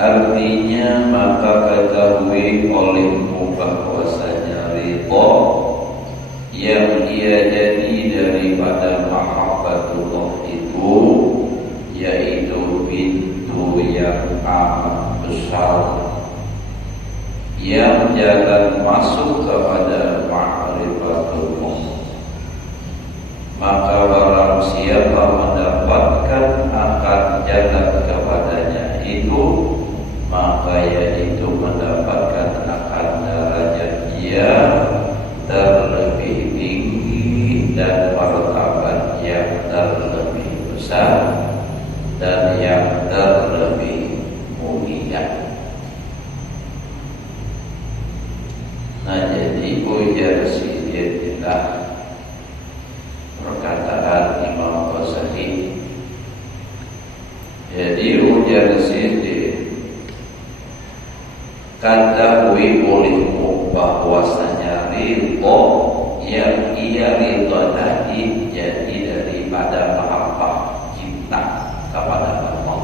Artinya maka ketahui olehmu bahwasanya ridha yang ia jadi daripada mahabbatullah itu yaitu pintu yang amat besar yang jalan masuk kepada ma'rifatullah. Maka barang siapa mendapatkan akan jalan kepadanya itu, maka yaitu mendapatkan akan derajat yang terlebih tinggi dan martabat yang terlebih besar dan yang terlebih mulia. Nah, jadi ujar sidillah perkataan Imam Ghazali. Jadi ujar sidil, ketahui olehmu bahwasanya ridho yang ia ridho tadi jadi daripada mahabbah cinta kepada Allah,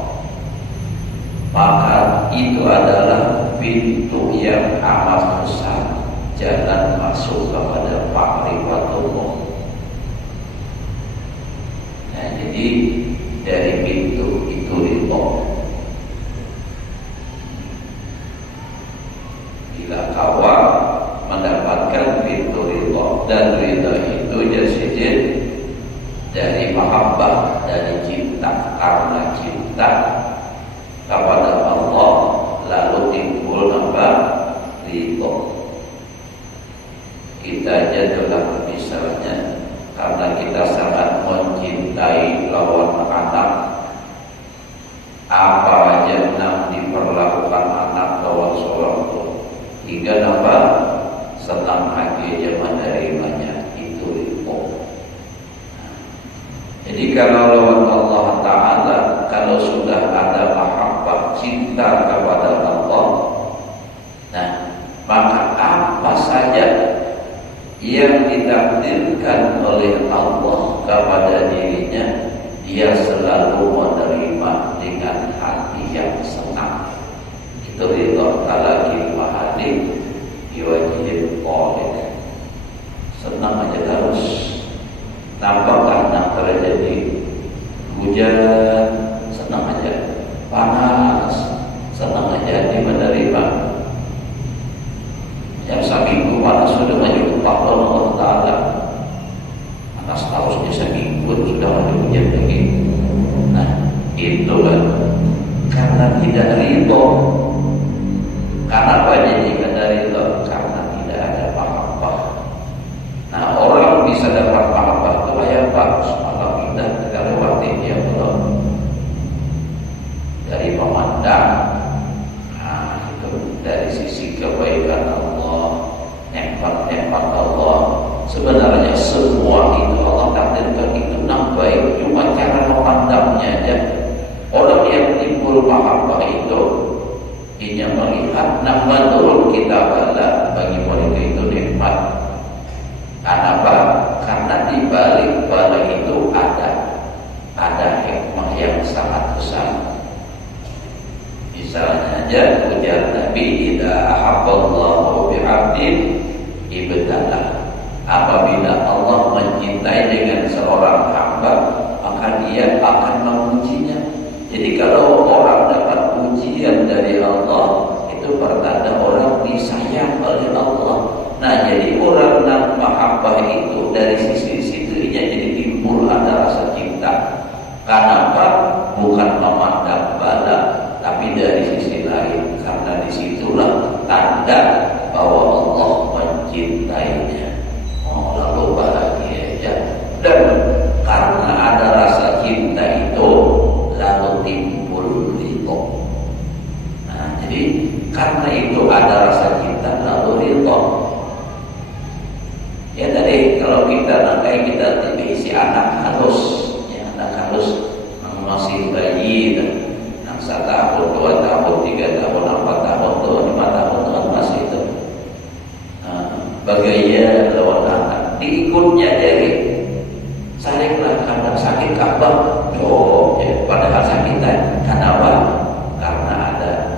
maka itu adalah pintu yang amat besar jalan masuk kepada ma'rifatullah. Nah, jadi dari pintu itu ridho. Bila kawan mendapatkan pintu ridho, dan ridho itu jadi dari mahabbah, dari cinta, karena cinta kepada Allah lalu timbul ridho. Kita aja dalam misalnya karena kita sangat mencintai lawan anak, apa aja nak diperlakukan anak lawan seorang tua hingga nambah senang hati aja menerimanya, itu ridho. Jadi kalau lawan Allah Ta'ala, kalau sudah ada mahabbah cinta kepada Allah, nah maka apa saja yang ditakdirkan oleh Allah kepada dirinya, dia selalu menerima dengan hati yang senang. Itu ridho talaqi mahadi biwajhil qalil. Senang aja terus. Nampaklah nak terjadi hujan, senang aja. Panas, senang aja dia menerima. Yang seminggu panas sudah menyuruh Allah Ta'ala, panas harusnya seminggu sudah menyuruh hujan lagi. Nah itu kan karena tidak ridho. Kenapa jadi karena ridho? Karena tidak ada mahabbah. Nah orang bisa dapat mahabbah itu yang bagus, malah indah kalau waktu dia belum dari memandang. Nah itu dari sisi kebaikan Allah, nikmat Allah. Sebenarnya semua itu Allah takdirkan itu baik, cuma cara memandangnya aja. Orang yang timbul mahabbah itu ia melihat betul kita bala bagi mereka itu nikmat. Kenapa? Karena di balik bala itu ada hikmah yang sangat besar. Misalnya aja ujar Nabi, idza ahabballahu bi'abdin ibtalah. Apabila Allah mencintai dengan seorang hamba, maka dia akan mengujinya. Jadi kalau orang dapat ujian dari Allah, itu pertanda orang disayang oleh Allah. Nah, jadi orang yang mahabbah itu dari sisi situnya jadi timbul ada rasa cinta. Kenapa? Bukan memandang bala, tapi dari sisi lain, karena disitulah tanda bahwa Allah mencintainya. Lalu bahagia aja. Dan karena ada rasa cinta itu, lalu timbul ridho. Nah, jadi karena itu ada rasa cinta, lalu ridho. Ya tadi kalau kita kayak kita si anak halus, ya anak halus masih bayi, yang 1 tahun 2 tahun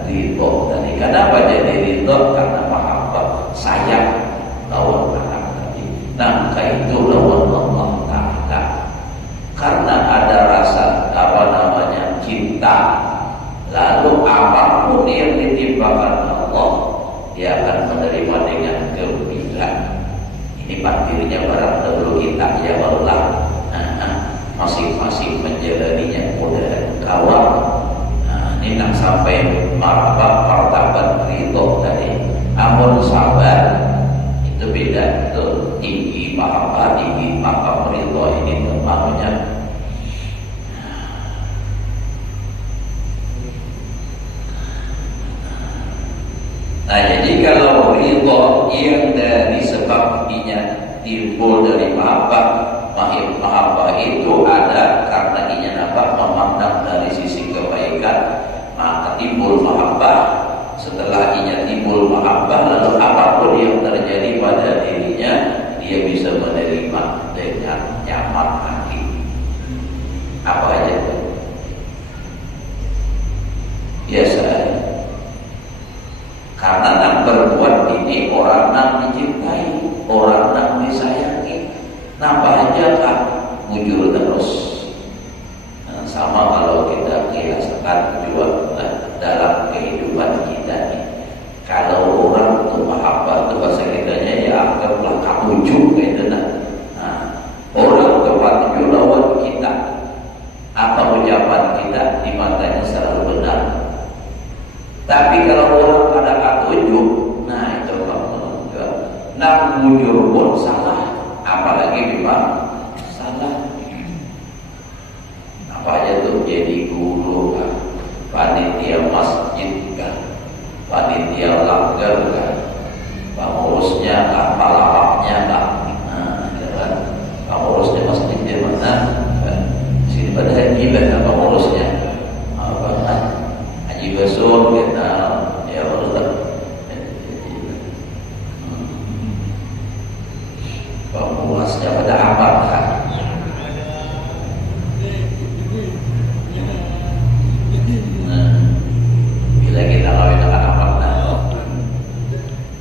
ridho tadi. Kenapa jadi ridho? Karena mahabbah, sayang lawan anak tadi. Nah, itu lawan Allah Ta'ala. Karena ada rasa cinta, lalu apapun yang ditimpakan Allah, dia akan menerima dengan gembira. Ini takdirnya barang dahulu kita ya Allah. Masing-masing menjalaninya mudah dan kawan. Ini nak sampai martabat ridho tadi. Amun sabar itu beda, itu tinggi mahabbah, tinggi maqam ridho. Ini namanya. Nah, jadi kalau ridho yang dari sebabnya timbul dari mahabbah itu ada karena ingin memandang dari sisi kebaikan, maka timbul mahabbah. Setelah ingin timbul mahabbah, lalu apapun yang terjadi pada dirinya, dia bisa menerima dengan nyaman hati. Apa aja itu? Biasa. Karena nak berbuat ini orang nak dicintai, orang nak disayangi. Nambah aja kan mujur terus. Sama kalau kita kiaskan juga dalam kehidupan kita nih. Kalau orang itu mahabbah itu bahasa kitanya ya anggaplah kamujuk gitu nah. Orang tempat lawan kita apa ucapan kita di matanya selalu benar. Tapi kalau orang pada katunjuk, nah itu kamu juga. Nah mujur pun salah, apalagi memang salah. Apa aja tuh jadi guru kan, panitia masjid kan, panitia langgar kan, pengurusnya kan, palawaknya kan, kan, pengurusnya masjid di mana? Kan? Sini pada haji kan, pengurusnya apa kan? Haji Basur kita ya Allah. Pengurusnya pada apa kan? Bila kita kawin akan apa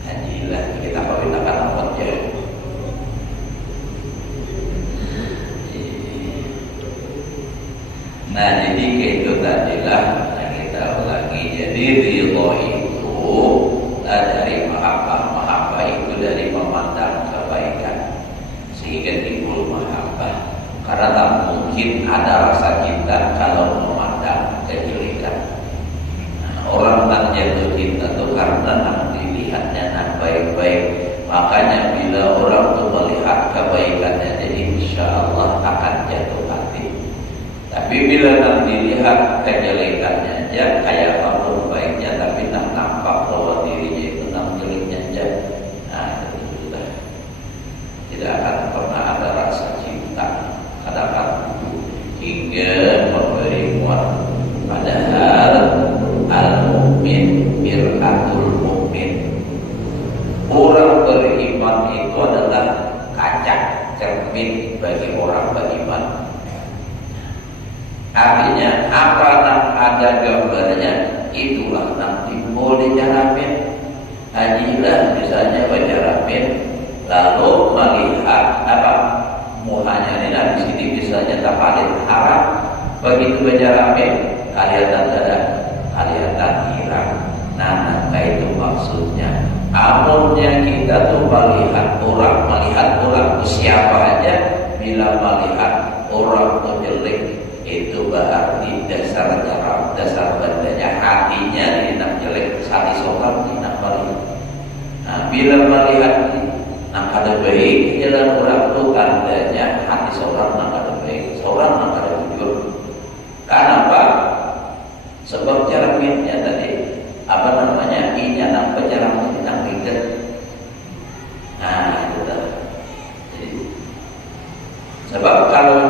hajilah kita kawin akan apa ya. Nah jadi itu tadilah kita ulangi. Jadi ridho itu dari mahabbah itu dari memandang kebaikan sehingga timbul mahabbah. Karena tak mungkin ada rasa cinta kalau memandang kejelekan. Orang tak jatuh cinta itu karena nak dilihatnya nak baik-baik. Makanya bila orang itu melihat kebaikannya, jadi insya Allah akan jatuh hati. Tapi bila nak dilihat kejelekannya aja, kayak apapun baiknya, tapi nak nampak bahwa dirinya itu nak jeleknya aja, nah itu sudah tidak akan pernah ada rasa cinta. Kadang-kadang hingga memberi muat. Padahal al-mu'min mir'atul mu'min. Orang beriman itu adalah kaca cermin bagi orang beriman. Artinya apa yang ada gambarnya itulah nanti boleh jaramin. Hajilah misalnya bajaramin, lalu melihat apa muhanya ini di sini misalnya tapalit haram. Begitu bajaramin kelihatan dada, kelihatan hilang. Nah, itu maksudnya. Amunnya kita tuh melihat orang siapa aja, bila melihat orang tuh jelek, itu berarti dasar bandanya hatinya tidak jelek, hati seorang tidak melihat. Nah, bila melihat ada baik jalan orang itu tandanya hati seorang ada baik, seorang ada jujur. Kenapa? Sebab cerminnya tadi inya nampak cermin nak ribet. Nah itu dah. Sebab kalau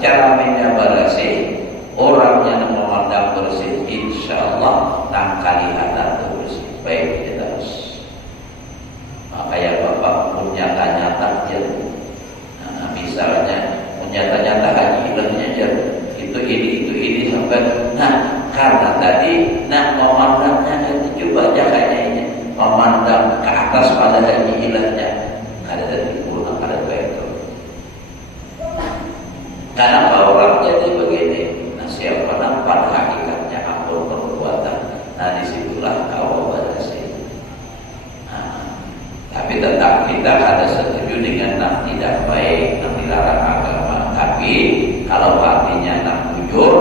cerminnya bersih, orangnya memandang bersih, insya Allah nak kelihatan bersih. Baik kita harus. Makanya Bapak nyata-nyata aja. Nah, misalnya nyata-nyata haji hilangnya aja. Itu ini sampai. Nah, karena karena tadi memandangnya itu coba jakanya memandang ke atas pada haji ilahnya ada dari pulang ada itu. Karena orang jadi begini, siapa nampak hakikatnya ampun perbuatan, disitulah kau berhasil. Tapi tetap kita ada setuju dengan tidak baik, dilarang agama. Tapi kalau artinya bujur,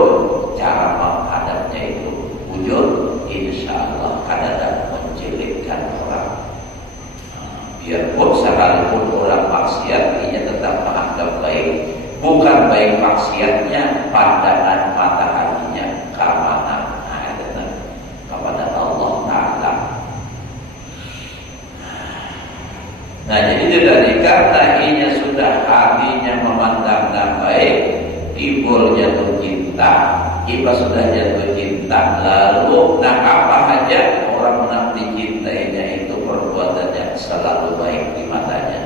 cara menghadapnya itu bujur, insya Allah kadang menjelekkan orang. Biarpun sekalipun orang maksiat, dia tetap menganggap baik. Bukan baik maksiatnya, pandangan mata hatinya kemana? Kepada Allah Ta'ala. Nah, jadi dari karena inya sudah hatinya memandang baik, timbul jatuh cinta. Iba sudah jatuh cinta, lalu apa aja orang nanti cintainya itu perbuatan yang selalu baik di matanya.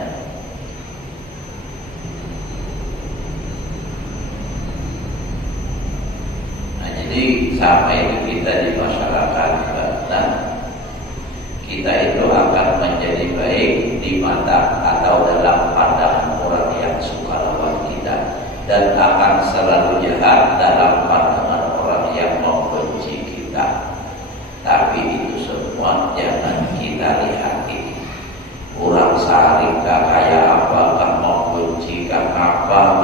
Nah, jadi sama itu kita di masyarakat, kita itu akan menjadi baik di mata atau dalam pandangan orang yang suka lawan kita, dan akan selalu jahat dalam pandangan orang yang membenci kita. Tapi itu semua jangan kita lihati. Orang sarika kayak apakah membenci apakah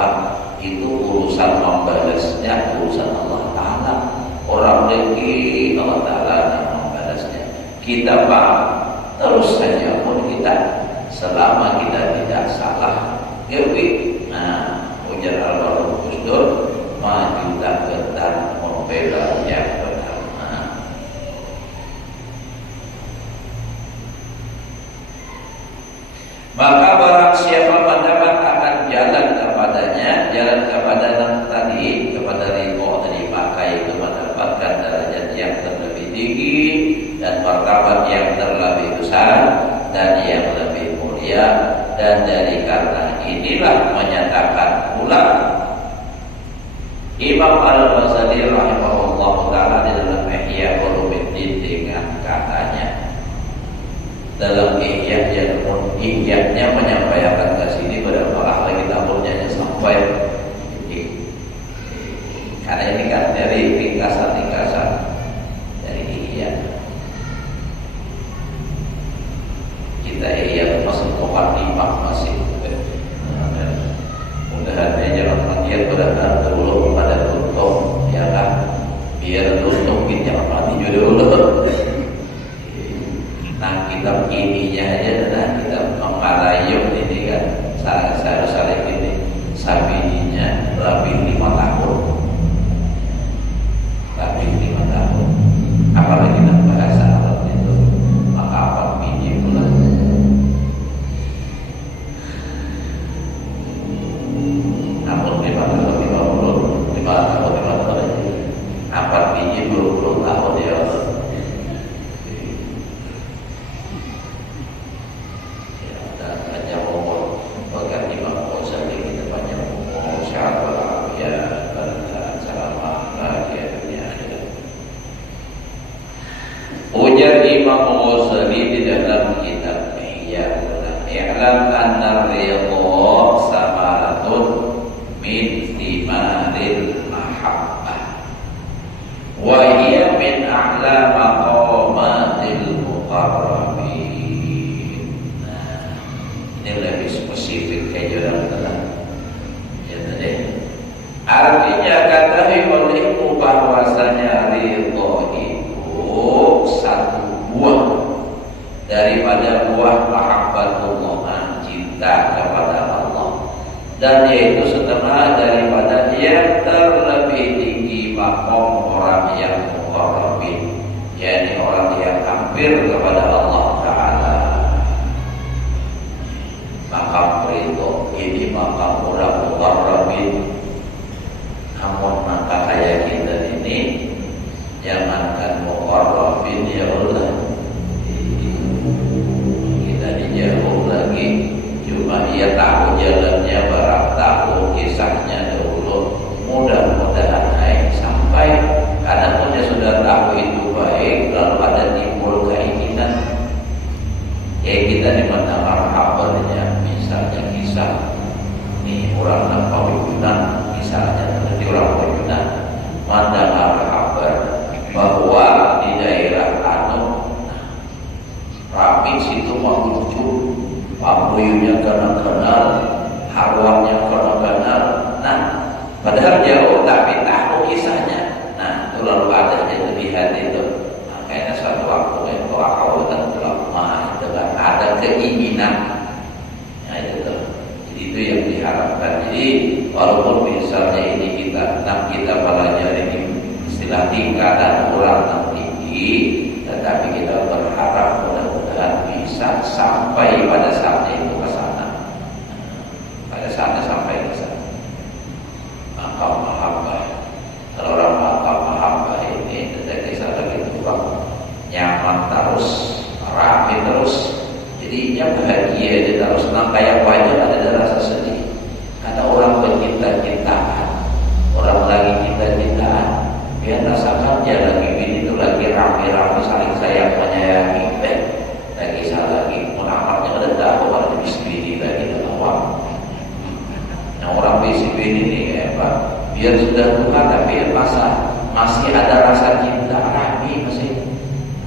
itu urusan membalasnya urusan Allah Ta'ala. Orang lagi Allah Ta'ala yang membalasnya. Kita paham terus saja pun kita selama kita tidak salah. Ujar Al-Waruh Kusdur, maju tak gentar membela yang benar. Maka barang siapa mendapat akan jalan kepadanya, jalan kepada yang tadi, kepada ridho tadi, maka itu mendapatkan derajat yang terlebih tinggi dan martabat yang terlebih besar dan yang lebih mulia. Dan dari karena inilah menyatakan pula Imam Al-Ghazali rahimahullah ta'ala di dalam Ihya Ulumuddin dengan katanya dalam Ihya-nya menyampaikan ke sini berapa lagi tahunnya sampai karena ini kan dari ringkasan-ringkasan dari Ihya. Kita Ihya masuk muqaddimah masih mudah-mudahan jangan mati berada dulu pada tutup ya kan, biar tutup kita mati dulu. Nah, kitab ininya aja adalah kitab Mamarayum ini kan saya saling ini sabininya lebih 5 tahun, lebih 5 tahun. Apalagi dalam bahasa Arab itu maka apa biji pula. Namun 5 tahun 50 tahun apa biji 20 tahun ya Allah. Ujar Imam Ghazali di dalam kitab Ihya, i'lam anna ridha samaratun min thimaril mahabbah wa hiya min a'la maqamatil muqarrabin. Nah, ini lebih spesifik kayak jalan ya tadi. Artinya katakan olehmu bahwasanya ridha satu buah daripada buah mahabbatullah, cinta kepada Allah, dan yaitu setengah daripada yang terlebih tinggi maqam orang yang muqarrabin, yakni orang yang hampir kepada Allah Ta'ala. Maqam ridho ini maqam orang muqarrabin. Namun maka kayak kita ini jangankan muqarrabin ya Allah, kita dijauh lagi. Cuma ia tahu jalannya, barang tahu kisahnya dahulu. Mudah-mudahan sampai karena punya sudah tahu situ mah lucu, pamuyunya kenal-kenal, harwahnya kenal-kenal. Nah, padahal jauh tapi tahu kisahnya. Nah, itu lalu ada lihat itu. Nah, kayaknya suatu waktu itu akal dan ulama itu kan ada keinginan. Nah, itu tuh. Jadi itu yang diharapkan. Jadi walaupun misalnya ini kita pelajari istilah tingkatan kurang tinggi, tetapi kita berharap mudah-mudahan bisa sampai pada saatnya itu ke sana. Pada saatnya sampai ke sana. Maka mahabbah. Kalau orang mahabbah ini tidak kisah lagi tukang nyaman terus, rapi terus. Jadinya bahagia dia terus senang kayak wajah ada rasa sedih. Kata orang bercinta-cintaan, orang lagi cinta-cintaan, biar rasakan dia lagi ini tuh lagi rame-rame saling sayang menyayangi, lagi salah lagi munafarnya ada tahu kalau bisbini lagi dalam waktu. Nah orang bisbini ini Pak, biar sudah tua tapi masih ada rasa cinta, rame masih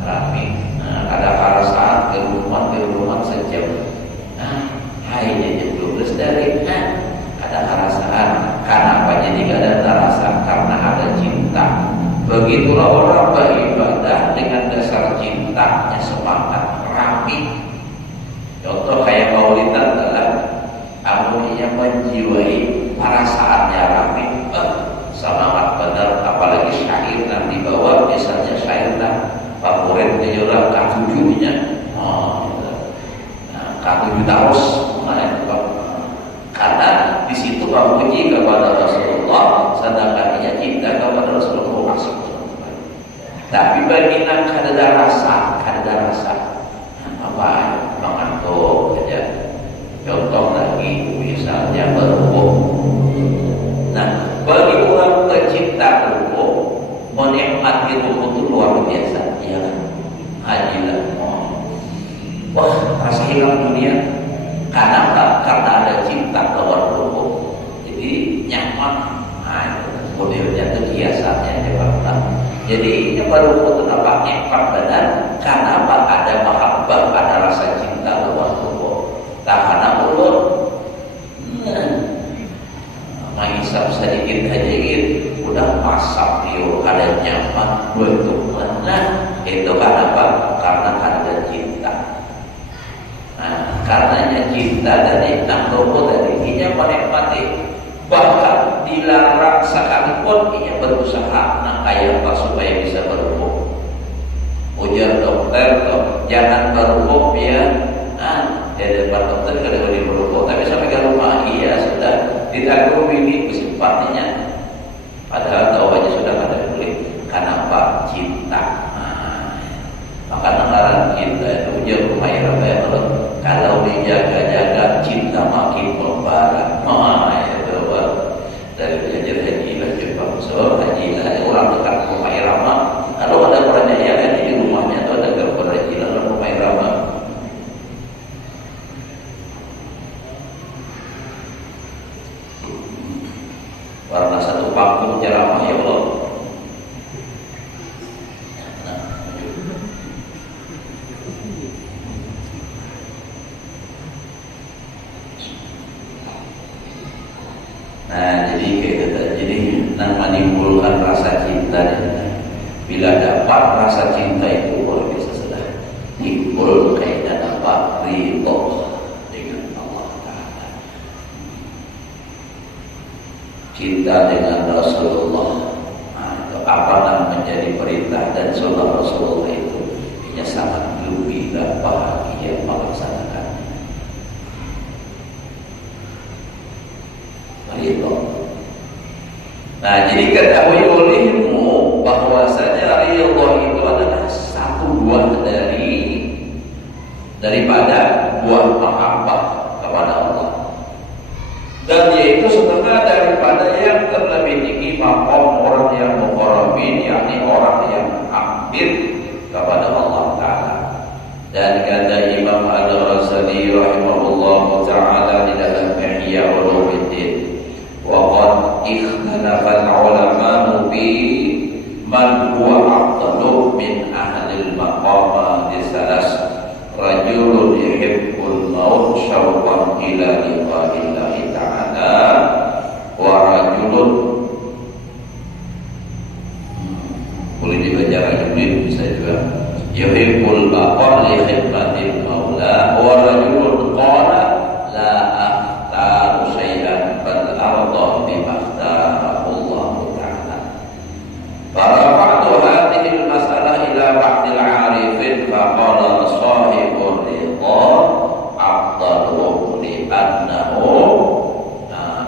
rame. Nah ada saat keruman sejam. Nah hai jam 12 dari ada perasaan. Kenapa jadi gak ada rasa? Karena ada cinta. Begitulah orang beribadah dengan dasar cintanya, semangat rapi. Contoh kayak maulidan adalah amuninya menjiwai perasaannya rapi, semangat benar. Apalagi syair nanti bawa misalnya syair favorit menjual K7-nya. K7 terus. Karena di situ memuji kepada Rasulullah, sedangkan ia cinta kepada Rasulullah. Tapi bagi nak ada rasa, apa mengantuk saja. Contoh lagi, misalnya berhubung. Nah, bagi orang pecinta hukum, menikmati hukum itu luar biasa, ya kan? Hajilah, wah, rasa hilang dunia. Karena ada cinta lawan hukum, jadi nyaman. Nah, modelnya itu hiasannya Jakarta. Jadi ini baru itu nampak nyaman benar. Karena ada mahabbah, ada rasa cinta lawan hukum. Karena ulun, mengisap sedikit aja gitu, udah masak dia ada nyaman bentuk. Nah, itu kenapa? Karena ada cinta. Nah, karenanya cinta dan inang robo tadi ia menikmati, bahkan dilarang sekalipun ia berusaha. Nah, kayak apa supaya bisa berhubung? Ujar dokter, jangan berhubung ya. Di depan dokter kada boleh berhubung, tapi sampai ke rumah iya sudah ditanggung ini kesempatannya. Padahal tahu aja sudah kada boleh. Kenapa? Cinta. Maka negara cinta itu ujar rumah kalau dijaga-jaga cinta makin membara. Itu dari belajar haji lah Jepang. So haji lah orang dekat rumah irama. Kalau ada orang yang ada di rumahnya atau ada gambar haji lah rumah irama. Warna satu panggung ceramah ya Allah. Nah, jadi menimbulkan rasa cinta. Bila dapat rasa cinta itu luar biasa sudah timbul kayak apa ridho dengan Allah Taala. Cinta dengan Rasulullah. Nah, itu apa yang menjadi perintah dan sunnah Rasulullah itu ia sangat gembira bahagia melaksanakan. Nah, jadi ketahui olehmu bahwasanya ridho itu adalah satu buah daripada buah mahabbah kepada Allah. Dan yaitu setengah daripada yang terlebih tinggi maqam orang yang muqarrabin, yakni orang yang hampir kepada Allah Ta'ala. Dan kata Imam Al-Ghazali rahimahullah ta'ala di dalam Ihya Ulumuddin, waqad ikhtalafa al-ulama bi man huwa afdalu min ahli al-maqamat salas, rajul juga. Yuhibbul baqa li khidmatil maula wa rajulun qala la akhtaru syai'an bal arda bima ikhtarahu Allah ta'ala. Farafa'tu hadhihi al-mas'alah ila ba'dil 'arifin faqala sahibur ridha afdalu li annahu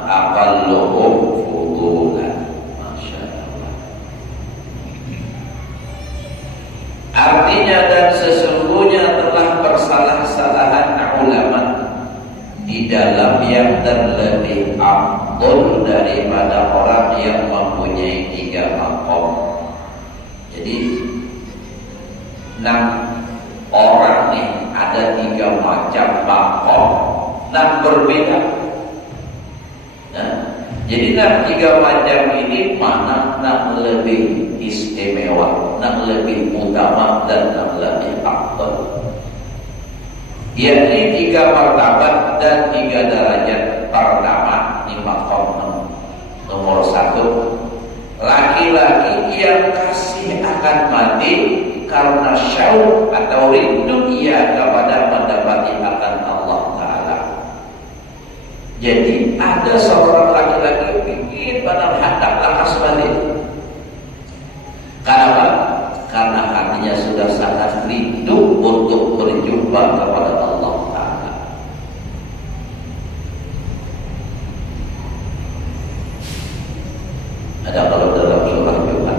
aqalluhum fudulan. Masyaallah. Artinya dan sesungguhnya telah bersalah-salahan ulama di dalam yang terlebih afdal daripada orang yang mempunyai 3 maqam. Jadi 6 orang nih ada 3 macam maqam, 6 berbeda. Jadi 3 macam ini mana 6 lebih istimewa, 6 lebih utama dan 6 lebih afdal. Yakni 3 martabat dan 3 derajat. Pertama di maqam nomor 1, laki-laki yang kasih akan mati karena syauq atau rindu ia kepada mendapati akan Allah Ta'ala. Jadi ada seorang laki-laki ingin pada hadap lakas balik. Kenapa? Karena hatinya sudah sangat rindu untuk berjumpa kepada Allah Ta'ala. Ada kalau dalam surah Jumat,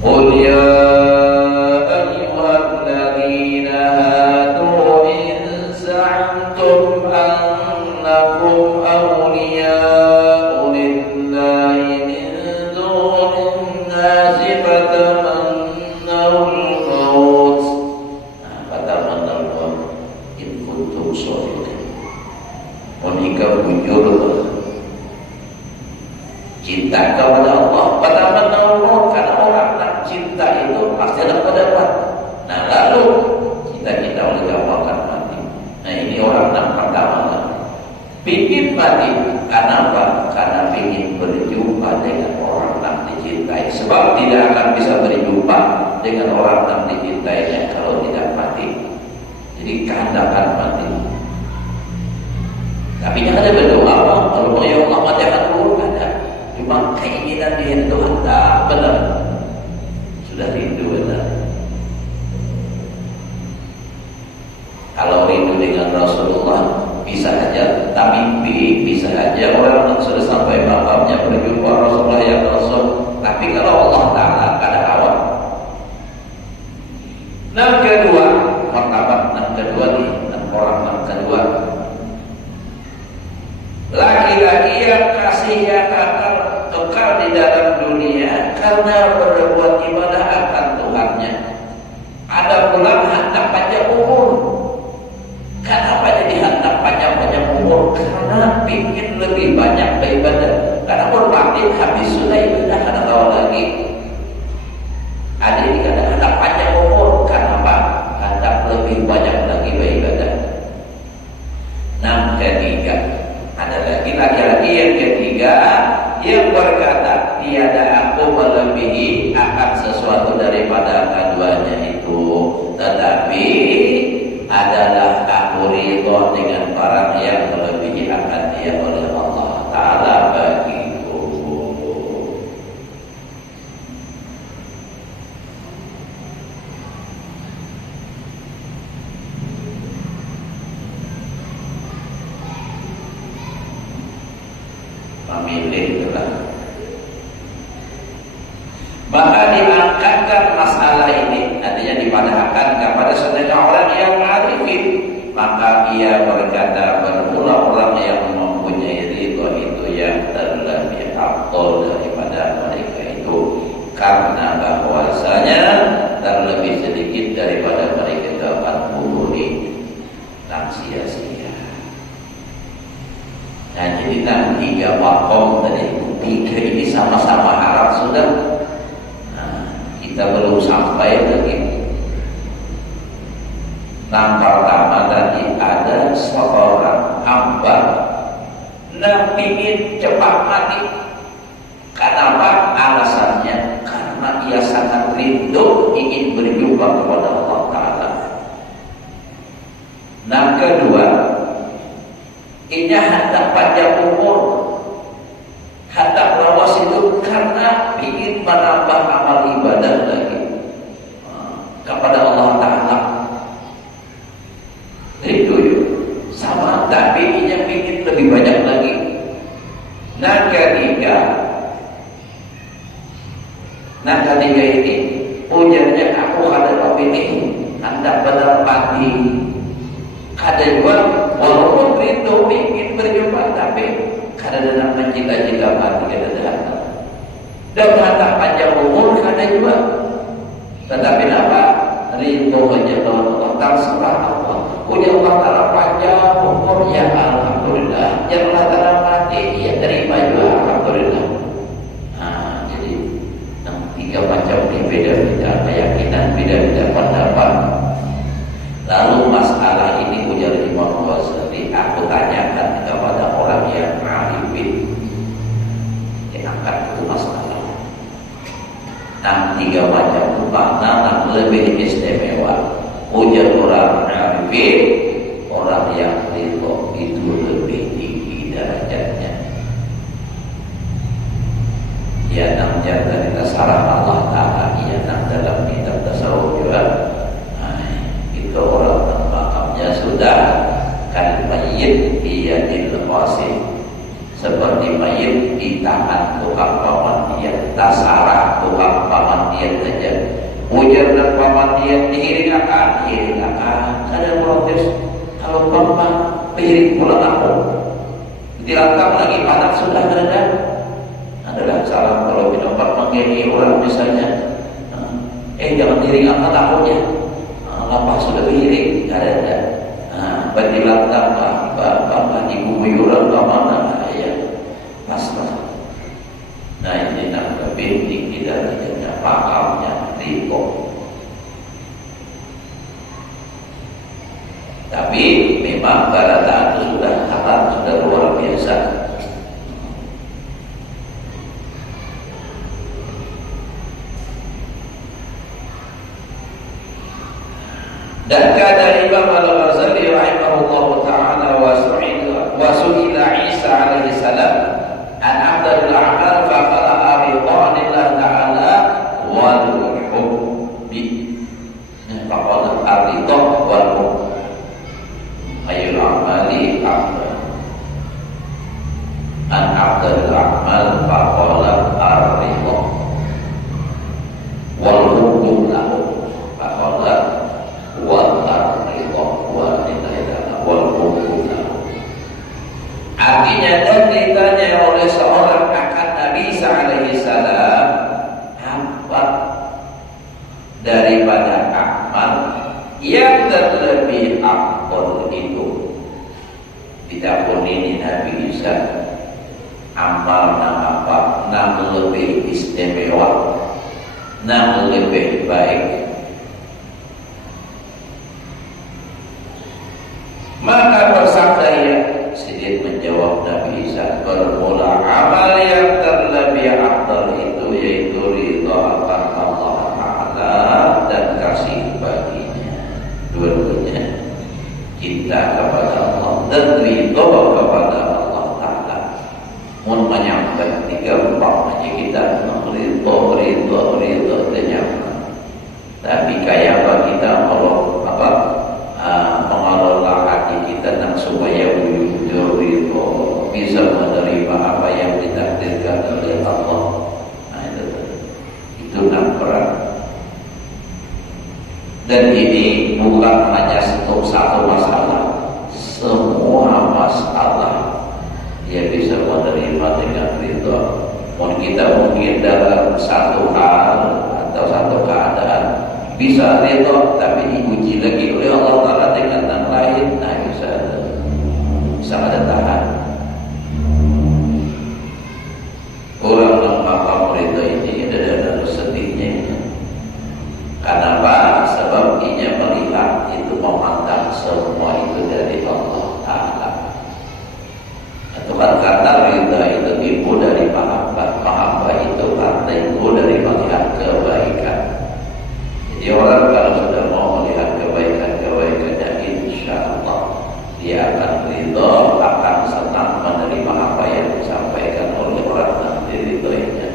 Qul ya ayyuhalladzina hadu in za'amtum annakum awliya'u lillahi min dunin nasi fatamannawul maut. Fatamannawul maut in kuntum shadiqin. Menikah bujur cinta kepada Allah, fatamannawul maut, karena orang nak cinta itu pasti ada pendapat. Nah lalu kita oleh Allah akan mati. Nah ini orang nak pertama pingin mati. Karena apa? Karena pingin berjumpa dengan orang yang dicintai. Sebab tidak akan bisa berjumpa dengan orang yang dicintainya kalau tidak mati. Jadi kehendakan mati. Tapi jangan ada berdoa, kalau ya Allah mati akan turun, ada. Cuma keinginan dia itu tak benar. Sudah rindu benar. Kalau rindu dengan Rasulullah bisa aja, tapi bisa aja orang yang sudah sampai makamnya berjumpa Rasulullah ya Rasul. Tapi kalau Allah Ta'ala kada awal. Yang kedua, martabat yang kedua nih, orang yang kedua, laki-laki yang kasihnya akan kekal di dalam dunia karena berbuat ibadah akan Tuhannya. Ada pula hendak panjang umur. Kenapa jadi hendak panjang umur? Karena ingin lebih banyak beribadah. Karena berbakti habis sudah ibadah kada tahu lagi. Ada ini kada hendak panjang umur. Kenapa? Hendak lebih banyak lagi beribadah. Yang ketiga, ada lagi laki-laki yang ketiga yang berkata tiada aku melebihi akan sesuatu daripada keduanya itu, tetapi adalah aku ridho dengan barang yang melebihi akan dia oleh Allah Ta'ala bagiku. Memilih itulah. Maka diangkatkan masalah ini, artinya dipadahkan kepada setengah orang yang arifin. Maka ia berkata, bermula orang yang mempunyai ridho itu yang terlebih afdal daripada mereka itu, karena bahwasanya terlebih sedikit daripada mereka 80 ini tak sia-sia. Nah jadi kan 3 makom tadi, 3 ini sama-sama harap sudah. Kita belum sampai lagi. Yang pertama tadi ada seorang hamba yang ingin cepat mati. Kenapa? Alasannya karena ia sangat rindu ingin berjumpa kepada Allah Ta'ala. Nah, kedua, ia hendak panjang umur, hendak lawas hidup karena ingin menambah amal ibadah lagi kepada Allah Ta'ala. Itu sama, tapi ia ingin lebih banyak lagi. Nah, ketiga ini ujarnya, aku ada ini hendak mendapati. Ada juga walaupun rindu ingin berjumpa, tapi kadang-kadang mencita-cita mati kadang-kadang. Dan hendak panjang umur kadang juga. Tetapi apa? Rindu hanya Allah, terserah Allah. Ujar Allah Ta'ala panjang umur, ya alhamdulillah. Yang Allah Ta'ala mati, ya terima juga alhamdulillah. Nah, jadi tiga macam ini beda-beda keyakinan, beda-beda pendapat. Lalu masalah ini ujar Imam Ghazali, aku tanyakan kepada orang yang arifin, diangkat itu masalah. Nah, tiga macam itu mana lebih istimewa? Ujar orang arifin, orang yang ridho itu lebih tinggi derajatnya. Ya, namanya dari tasarruf Allah Ta'ala, ya, dalam kitab tasawuf juga. Itu orang makamnya sudah kan mayit biyadil qasim, seperti mayit di tangan tukang pemandian, tasarah tukang pemandian saja. Ujar dan pemandian diiring akan ada protes. Kalau bapak piring pulang aku dilangkap lagi panas sudah ada. Adalah salam kalau kita menggeni orang misalnya, jangan diiring tahunya. Apa sudah piring, ada. Berdilang bapak ibu buyuran mana ya, masalah. Nah, ini nak lebih tinggi dari pahamnya ridho. Tapi memang barataan itu sudah halal, sudah luar biasa. Dan kata Imam Al-Ghazali rahimahullah ta'ala wa su'ila Isa alaihi salam an afdalul a'mal fa qala aridhanillah ta'ala wal hubbi. Fa qala aridhan wal hubbi ayul a'mali afdal. An afdalul a'mal fa qala aridhan wal hubbi lahu fa qala artinya, dan ditanya oleh seorang akan Nabi Isa alaihi salam, apa daripada amal yang terlebih afdal itu? Di tahun ini Nabi Isa amal apa? Nam lebih istimewa, nam lebih baik. Maka bersabda ia, sedikit menjawab Nabi Isa, bermula amal yang terlebih afdal itu yaitu ridha akan Allah Ta'ala dan kasih baginya. Dua-duanya cinta kepada Allah dan ridha kepada Allah Ta'ala. Mun menyampai tiga empat aja kita ridha nyaman. Tapi kayak apa kita kalau mengelola hati kita dan supaya jujur itu bisa menerima apa yang ditakdirkan oleh Allah. Nah, itu peran. Dan ini bukan hanya satu masalah, semua masalah dia bisa menerima dengan ridho. Mungkin dalam satu hal atau satu keadaan bisa ridho, tapi diuji lagi oleh Allah Ta'ala dengan yang lain. Nah, bisa ada tahan. Orang yang makam ridho ini ada sedihnya. Kenapa? Sebab ia melihat itu, memandang semua itu dari Allah Ta'ala. Itu kan kata ridho itu timbul dari mahabbah. Mahabbah itu kata timbul dari melihat kebaikan Jadi orang kalau sudah mau melihat kebaikan-kebaikannya, insya Allah dia akan ridho, akan senang menerima apa yang disampaikan oleh orang yang diridhoinya.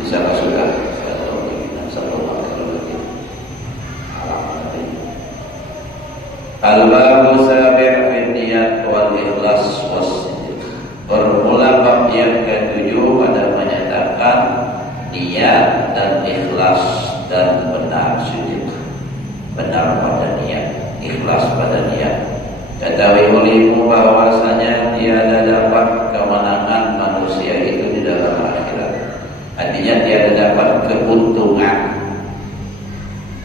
Bisa sudah Al-babu sabi' fi niyat wal ikhlas was sidq. Bermula bab yang ketujuh pada menyatakan niat dan ikhlas dan benar sidq. Benar pada niat, ikhlas pada niat. Ketahui olehmu bahwasanya tiada dapat kemenangan manusia itu di dalam akhirat. Artinya tiada dapat keuntungan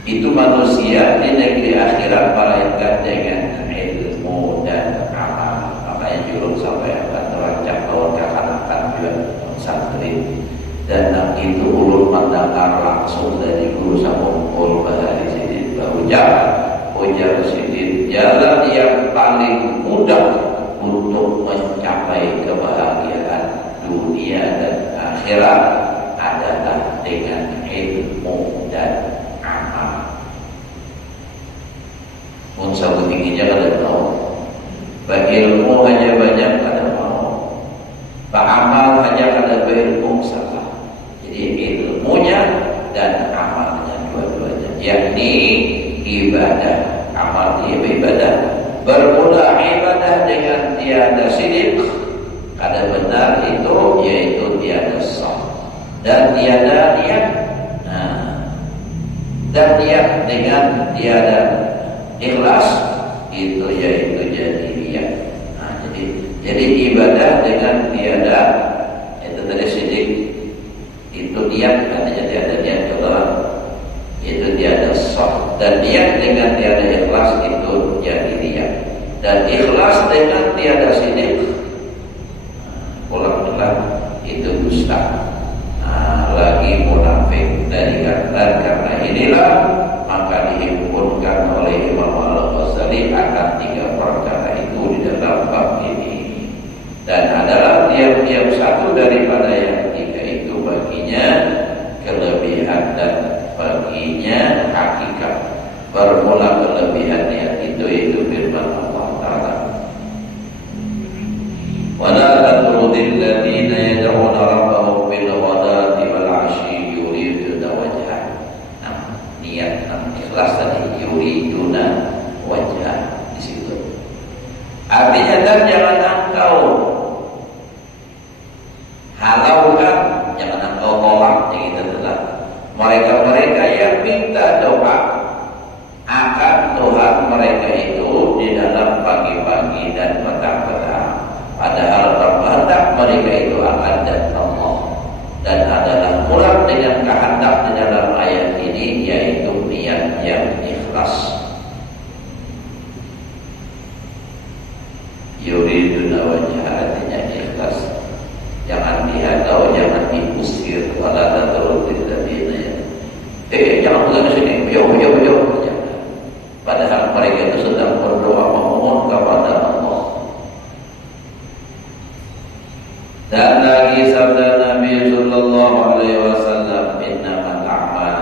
itu manusia di negeri akhirat melainkan dengan ilmu dan amal. Makanya julung sampai akan terancam bahwa akan juga santri dan itu ulun mendengar langsung dari guru Sampul Bahari Sidin ujar Sidin, jalan yang paling mudah untuk mencapai kebahagiaan dunia dan akhirat adalah dengan ilmu dan amal. Mun sabu tingginya kada mau, berilmu hanya banyak kada mau, beramal hanya kada berilmu salah. Jadi ilmunya dan amalnya dua-duanya, yakni ibadah. Amal dia ibadah. Bermula ibadah dengan tiada sidik, kada benar itu yaitu tiada sah dan tiada niat. Dan niat dengan tiada ikhlas itu yaitu jadi niat. Jadi ibadah dengan tiada itu tadi sidik itu niat, artinya tiada niat kepada itu tiada sah, dan niat dengan tiada ikhlas itu jadi niat, dan ikhlas dengan tiada sidik ulang-ulang itu dusta. Lagi munafik dari karena inilah maka dihimpunkan oleh Imam Al-Ghazali akan tiga perkara itu di dalam bab ini, dan adalah tiap-tiap satu daripada yang tiga itu baginya kelebihan dan baginya hakikat. Bermula kelebihannya itu firman Allah Ta'ala, wala tatrudil ladina yad'una rabbahum bil ghadati wal 'ashyi yuriduna wajhah. Niat ikhlas tadi yuriduna wajhah di situ. Artinya dan jangan engkau halaukan, jangan engkau tolak kita adalah mereka-mereka yang minta doa akan Tuhan mereka itu di dalam pagi-pagi dan petang-petang. Padahal kehendak mereka itu akan datang Allah, dan adalah murad dengan kehendak di dalam ayat ini yaitu niat yang ikhlas. Yuriduna wajah artinya ikhlas. Jangan dihadau, jangan diusir, wala tatrudil ladina jangan pulang ke sini, yo. Padahal mereka itu sedang berdoa memohon kepada Allah. Dan lagi sabda Nabi sallallahu alaihi wasallam, innamal a'mal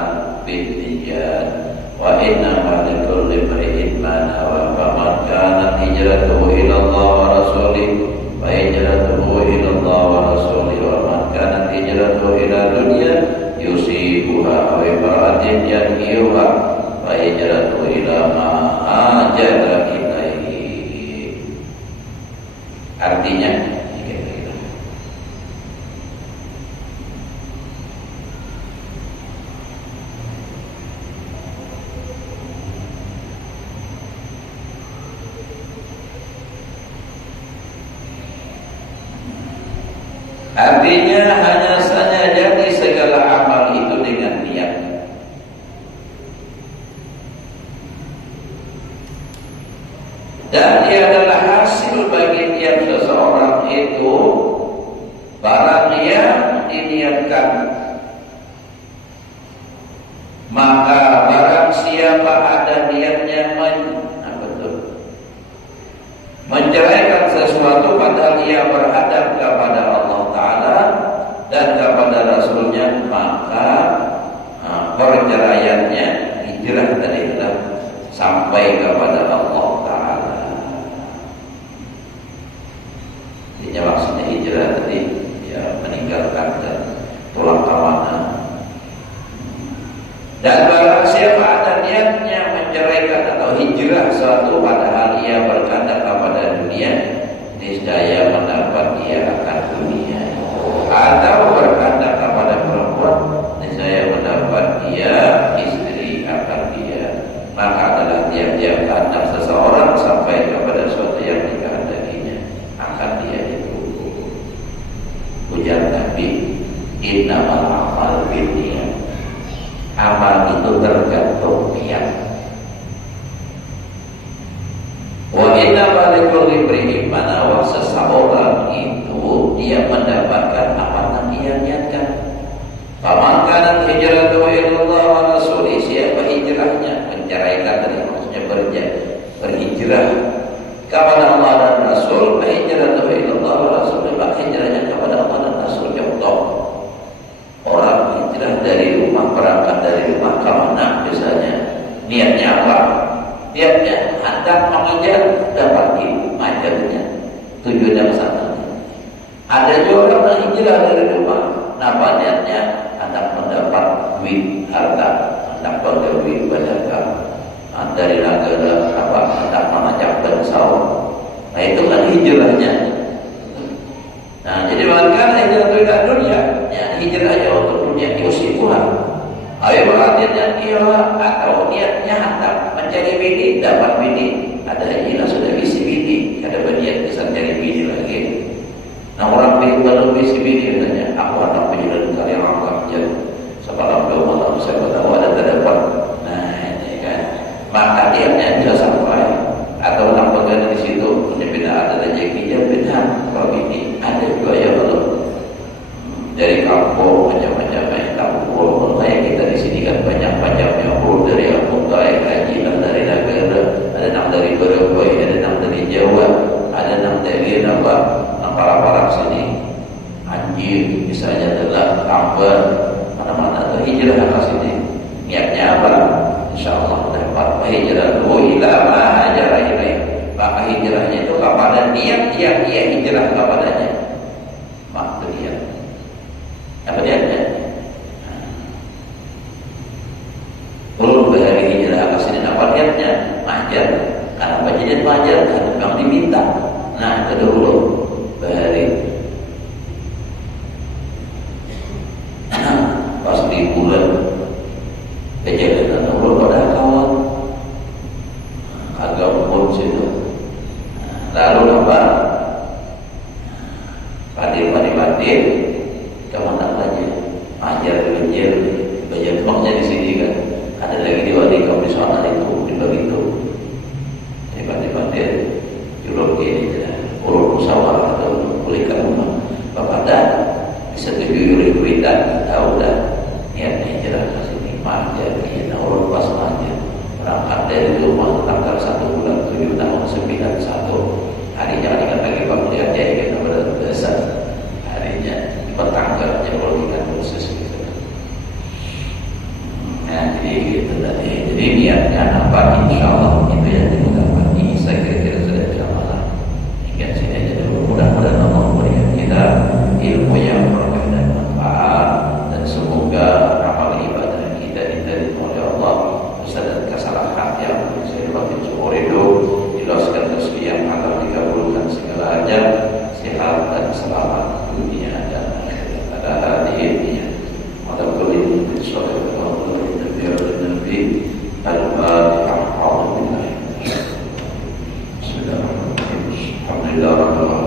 binniyat wa innamal likulli imrin ma nawa, faman kanat hijratuhu ila Allah wa rasulih fa hijratuhu ila Allah wa rasulih, wa man kanat hijratuhu ila dunya yusibuha aw imra'atin yankihuha fa hijratuhu ila ma hajara ilaihi. Artinya hanya saja jadi segala amal itu dengan niat. Dan dia adalah hasil bagi tiap seseorang itu barang yang diniatkan. Maka barang siapa ada niatnya menceraikan sesuatu padahal ia berhadap kepada Allah Ta'ala dan kepada Rasulnya, maka perceraiannya, hijrah tadi adalah sampai kepada Allah Ta'ala. Jadi maksudnya hijrah tadi ya meninggalkan tulang kawanan. Dan barang siapa ada niatnya menceraikan atau hijrah suatu padahal ia berkehendak kepada dunia, niscaya mendapat ia akan dunia. Atau berkehendak kepada perempuan, niscaya mendapat ia istri akan dia. Maka adalah tiap-tiap kehendak seseorang sampai kepada suatu yang dikehendakinya akan dia itu. Ujar Nabi, innamal a'malu binniyat. Amal itu tergantung niat. Wa inna likulli imri'in ma nawa, seseorang itu dia mendapatkan apa yang dia niatkan. Faman kanat hijratuhu ila Allah wa rasulih, siapa hijrahnya menceraikan dari maksudnya berhijrah kepada Allah dan Rasul, hijratuhu ila Allah wa rasulih, maka hijrahnya kepada Allah dan Rasul. Contoh, orang hijrah dari rumah, berangkat dari rumah ke mana biasanya, niatnya apa? Niatnya hendak mengejar dapat ilmu, ajarnya tujuannya ke sana. Ada juga orang hijrah dari rumah, apa niatnya? Hendak mendapat duit, harta, hendak berduit berdagang dari negara apa, hendak mengajak bersawah. Nah itu kan hijrahnya. Nah jadi bahkan hijrah itu dunia, ya hijrahnya untuk dunia yusifuha. Ayo niatnya dia atau niatnya hendak mencari bini, dapat bini. Ada hijrah sudah bisi bini, ada berniat bisa cari bini lagi. Nah orang belum bisi bini katanya, aku hendak menjadi kalian orang kerja. Sebab belum malam saya tahu ada terdapat. Nah ini kan, maka niatnya dia sampai atau orang pegang di situ, beda ada rezekinya beda. Kalau ini ada juga ya kalau dari kampung macam-macam kampung, kayak kita di sini kan banyak-banyaknya dari kampung kayak haji, dari negara, ada yang dari Borobudur, ada yang dari Jawa, ada yang dari apa, para sini Anjir, misalnya adalah Amber, mana-mana atau hijrah ke sini. Niatnya apa? Insyaallah dapat hijrah ila ma hajara ilaih. Maka hijrahnya itu kepada niat yang ia hijrah kepadanya. Mak dia. Apa niatnya? Belum dari hijrah ke sini apa niatnya? Majar. Kenapa jadi majar? Karena memang diminta. Nah, itu dulu dari pas di bulan kejadian Allah pada kawan agak pun situ. Lalu apa? Padir kemana aja? Ajar belajar maksudnya di sini kan. Ada lagi di wali kaum di sana itu di begitu. Padir julur ini urut musyawarah atau pulihkan rumah. Bapak dah disetujui oleh berita, tahu dah niatnya hijrah ke sini. Majar dia urut pas majar. Berangkat dari rumah tanggal 1 bulan 7 tahun 91. Harinya ingat lagi Pak melihat dia kita berdasar harinya petanggalnya kalau khusus gitu. Nah jadi gitu tadi. Jadi niatnya apa? Insyaallah itu yang dilakukan. Ini saya kira-kira sudah insyaallah. Hingga sini aja dulu. Mudah-mudahan Allah memberikan kita ilmu yang berkah dan manfaat, dan semoga amal ibadah kita diterima oleh Allah. Dan kesalahan yang saya batin seumur hidup, jelaskan rezeki yang akan dikabulkan segala ajar, sehat dan selamat dunia dan akhirat. Pada hari ini ada kulin insyaallah Nabi al-Fatihah. Bismillahirrahmanirrahim. Alhamdulillah.